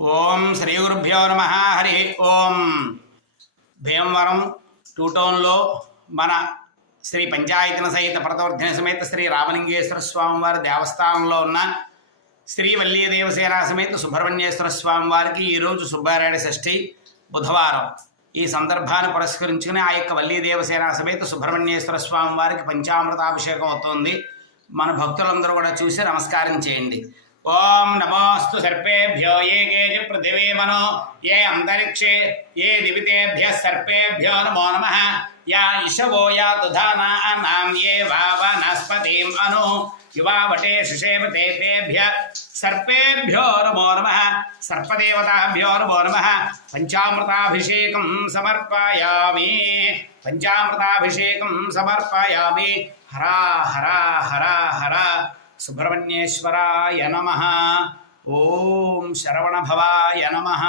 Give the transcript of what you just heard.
ఓం శ్రీ గురుభ్యో నమ. హరి ఓం. భీమవరం టూ టౌన్లో మన శ్రీ పంచాయతన సహిత ప్రతవర్ధన సమేత శ్రీ రామలింగేశ్వర స్వామివారి దేవస్థానంలో ఉన్న శ్రీ వల్లీ దేవసేన సమేత సుబ్రహ్మణ్యేశ్వర స్వామి వారికి ఈరోజు సుబ్బారాయుడు షష్ఠి బుధవారం. ఈ సందర్భాన్ని పురస్కరించుకుని ఆ యొక్క వల్లీ దేవసేన సమేత సుబ్రహ్మణ్యేశ్వర స్వామి వారికి పంచామృతాభిషేకం అవుతోంది. మన భక్తులందరూ కూడా చూసి నమస్కారం చేయండి. ఓం నమోస్తు సర్పేభ్యో ఏ కేజ పృథివీ మనో ఏ అంతరిక్షే ఏ దివితేభ్య సర్పేభ్యో నమో నమః. యా ఇషవో యా దుధానానాం ఏ వావనస్పతిం అను యువావటే శిషేవతేభ్య సర్పేభ్యో నమో నమః. సర్పదేవతాభ్యో నమో నమః. పంచామృతాభిషేకం సమర్పయామి. పంచామృతాభిషేకం సమర్పయామి. హరా హరా హరా హరా సుబ్రహ్మణ్యేశ్వరాయ నమః. ఓం శరవణభవాయ నమః.